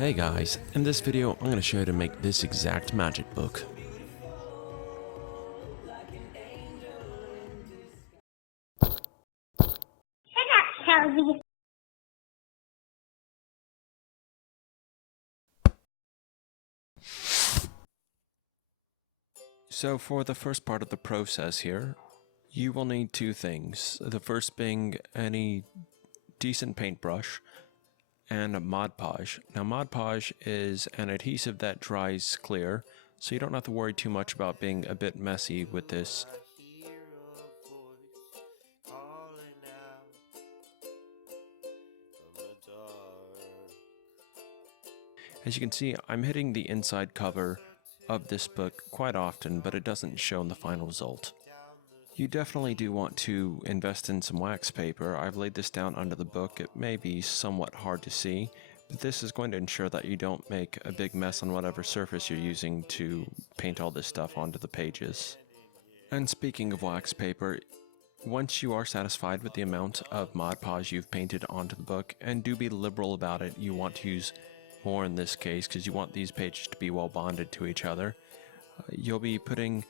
Hey guys, in this video I'm going to show you how to make this exact magic book. So for the first part of the process here, you will need two things. The first being any decent paintbrush and a Mod Podge. Now Mod Podge is an adhesive that dries clear, so you don't have to worry too much about being a bit messy with this. As you can see, I'm hitting the inside cover of this book quite often, but it doesn't show in the final result. You definitely do want to invest in some wax paper. I've laid this down under the book. It may be somewhat hard to see, but this is going to ensure that you don't make a big mess on whatever surface you're using to paint all this stuff onto the pages. And speaking of wax paper, once you are satisfied with the amount of Mod Podge you've painted onto the book, and do be liberal about it, you want to use more in this case because you want these pages to be well bonded to each other, you'll be putting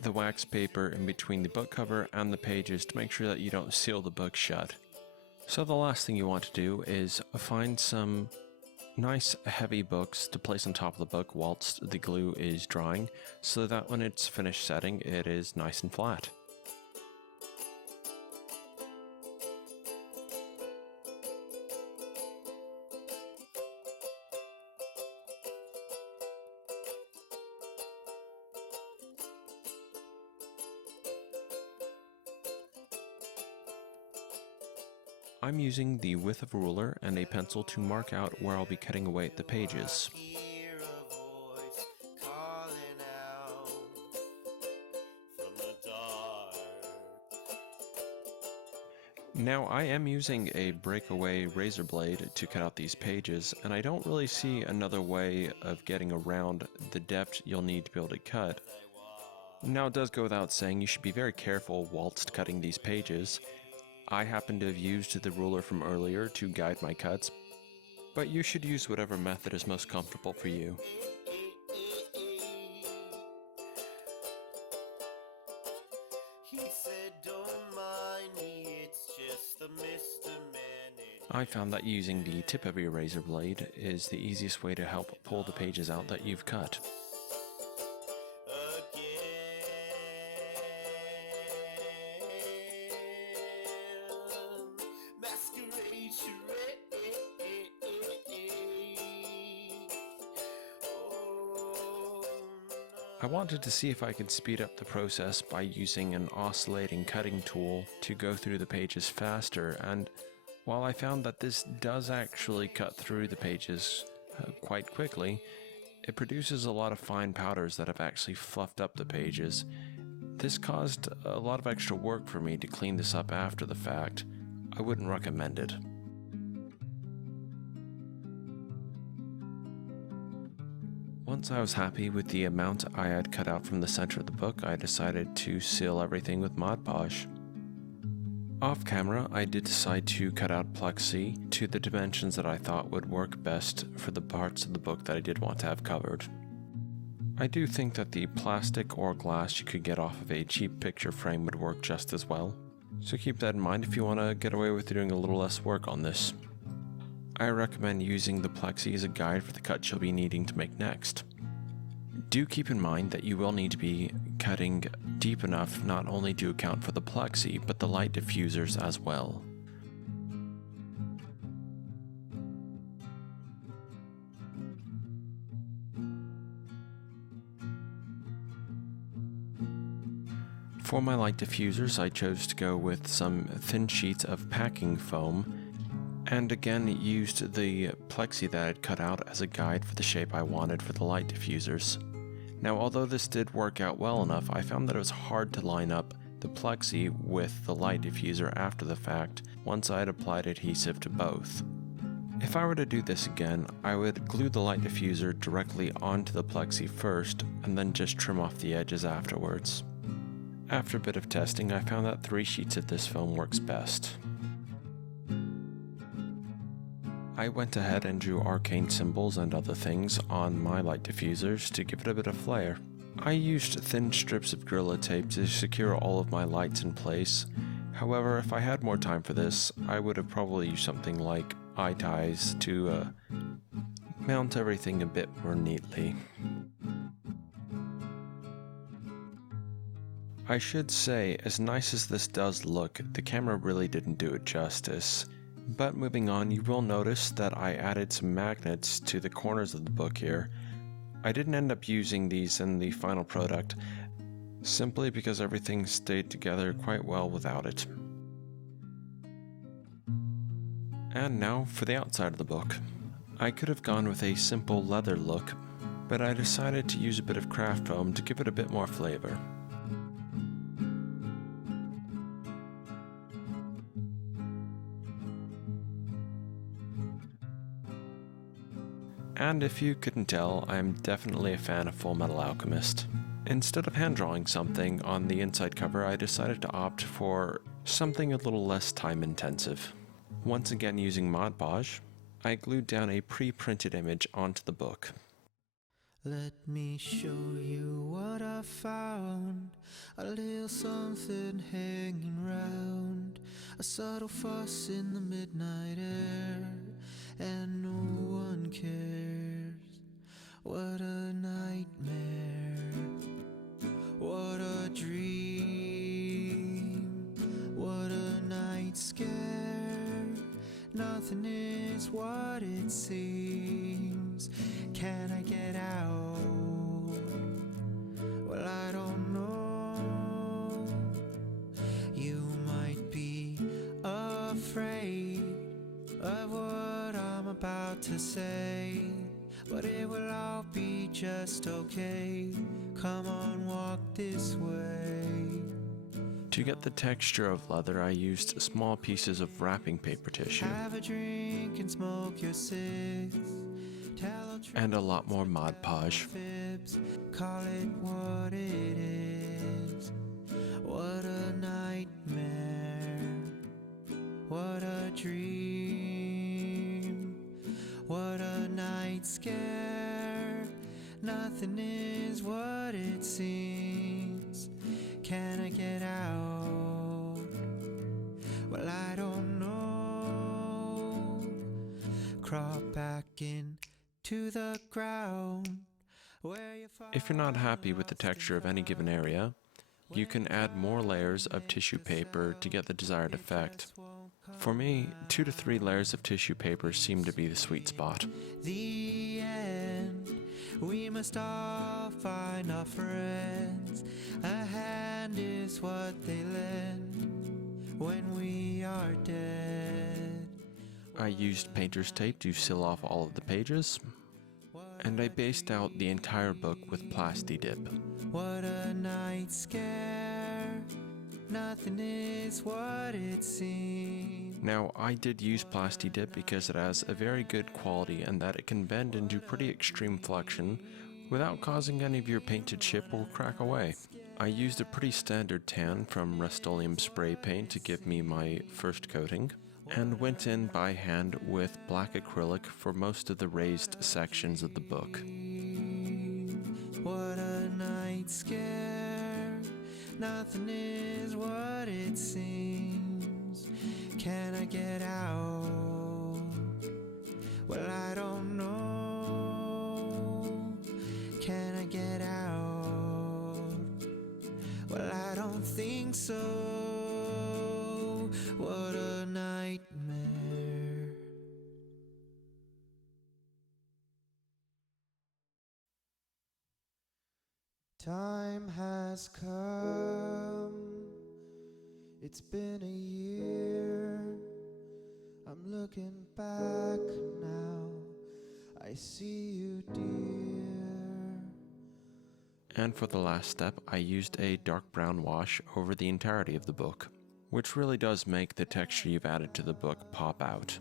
the wax paper in between the book cover and the pages to make sure that you don't seal the book shut. So the last thing you want to do is find some nice heavy books to place on top of the book whilst the glue is drying, so that when it's finished setting it is nice and flat. I'm using the width of a ruler and a pencil to mark out where I'll be cutting away at the pages. Now I am using a breakaway razor blade to cut out these pages, and I don't really see another way of getting around the depth you'll need to be able to cut. Now it does go without saying you should be very careful whilst cutting these pages. I happen to have used the ruler from earlier to guide my cuts, but you should use whatever method is most comfortable for you. I found that using the tip of your razor blade is the easiest way to help pull the pages out that you've cut. I wanted to see if I could speed up the process by using an oscillating cutting tool to go through the pages faster, and while I found that this does actually cut through the pages quite quickly, it produces a lot of fine powders that have actually fluffed up the pages. This caused a lot of extra work for me to clean this up after the fact. I wouldn't recommend it. Once I was happy with the amount I had cut out from the center of the book, I decided to seal everything with Mod Podge. Off camera, I did decide to cut out plexi to the dimensions that I thought would work best for the parts of the book that I did want to have covered. I do think that the plastic or glass you could get off of a cheap picture frame would work just as well, so keep that in mind if you want to get away with doing a little less work on this. I recommend using the plexi as a guide for the cuts you'll be needing to make next. Do keep in mind that you will need to be cutting deep enough not only to account for the plexi, but the light diffusers as well. For my light diffusers, I chose to go with some thin sheets of packing foam, and again used the plexi that I had cut out as a guide for the shape I wanted for the light diffusers. Now, although this did work out well enough, I found that it was hard to line up the plexi with the light diffuser after the fact once I had applied adhesive to both. If I were to do this again, I would glue the light diffuser directly onto the plexi first and then just trim off the edges afterwards. After a bit of testing, I found that 3 sheets of this foam works best. I went ahead and drew arcane symbols and other things on my light diffusers to give it a bit of flair. I used thin strips of Gorilla Tape to secure all of my lights in place. However, if I had more time for this, I would have probably used something like eye ties to mount everything a bit more neatly. I should say, as nice as this does look, the camera really didn't do it justice. But moving on, you will notice that I added some magnets to the corners of the book here. I didn't end up using these in the final product, simply because everything stayed together quite well without it. And now for the outside of the book. I could have gone with a simple leather look, but I decided to use a bit of craft foam to give it a bit more flavor. And if you couldn't tell, I'm definitely a fan of Full Metal Alchemist. Instead of hand drawing something on the inside cover, I decided to opt for something a little less time intensive. Once again using Mod Podge, I glued down a pre-printed image onto the book. Let me show you what I found. A little something hanging round, a subtle fuss in the midnight air, and no one cares. What a nightmare, what a dream, what a night scare. Nothing is what it seems. Can I get out? Well, I don't know. You might be afraid of what I'm about to say, but it will all be just okay. Come on, walk this way. To get the texture of leather, I used small pieces of wrapping paper tissue. Have a drink and smoke your cigs. And a lot more Mod Podge. Call it what it is. What a nightmare. What a dream. What a night scare. Nothing is what it seems. Can I get out? Well, I don't know. Crawl back in to the ground. If you're not happy with the texture of any given area, you can add more layers of tissue paper to get the desired effect. For me, 2 to 3 layers of tissue paper seem to be the sweet spot. The end, we must all find our friends. A hand is what they lend when we are dead. I used painter's tape to seal off all of the pages, and I based out the entire book with Plasti Dip. What a night scare. Nothing is what it seems. Now, I did use Plasti Dip because it has a very good quality and that it can bend into pretty extreme flexion without causing any of your paint to chip or crack away. I used a pretty standard tan from Rust-Oleum spray paint to give me my first coating, and went in by hand with black acrylic for most of the raised sections of the book. What a night scare. Nothing is what it seems. Can I get out? Well, I don't know. Can I get out? Well, I don't think so. What a nightmare. Time has come. It's been a year. I'm looking back now. I see you, dear. And for the last step, I used a dark brown wash over the entirety of the book, which really does make the texture you've added to the book pop out.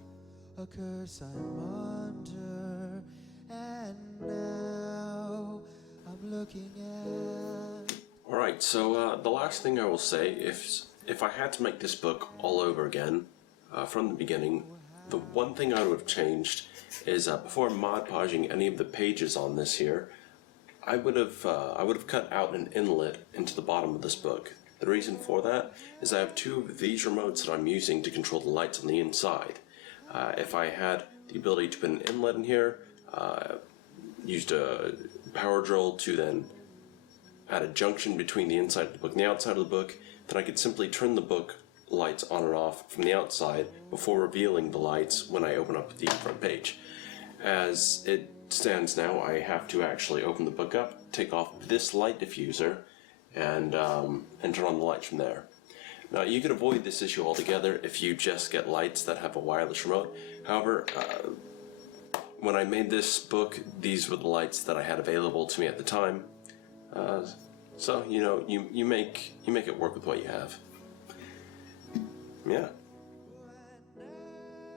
A curse I'm under, and now I'm looking at. Alright, so the last thing I will say, if I had to make this book all over again, from the beginning, The one thing I would have changed is before Mod Podging any of the pages on this here, I would have cut out an inlet into the bottom of this book. The reason for that is I have two of these remotes that I'm using to control the lights on the inside. If I had the ability to put an inlet in here, used a power drill to then add a junction between the inside of the book and the outside of the book, then I could simply turn the book lights on and off from the outside before revealing the lights when I open up the front page. As it stands now, I have to actually open the book up, take off this light diffuser, and turn on the lights from there. Now, you could avoid this issue altogether if you just get lights that have a wireless remote. However, when I made this book, these were the lights that I had available to me at the time. So, you know, you make it work with what you have. Yeah.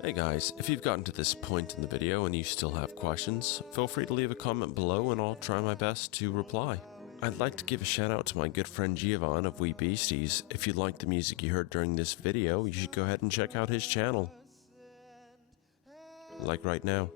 Hey guys, if you've gotten to this point in the video and you still have questions, feel free to leave a comment below and I'll try my best to reply. I'd like to give a shout out to my good friend Giovanni of Wee Beasties. If you like the music you heard during this video, you should go ahead and check out his channel. Like right now.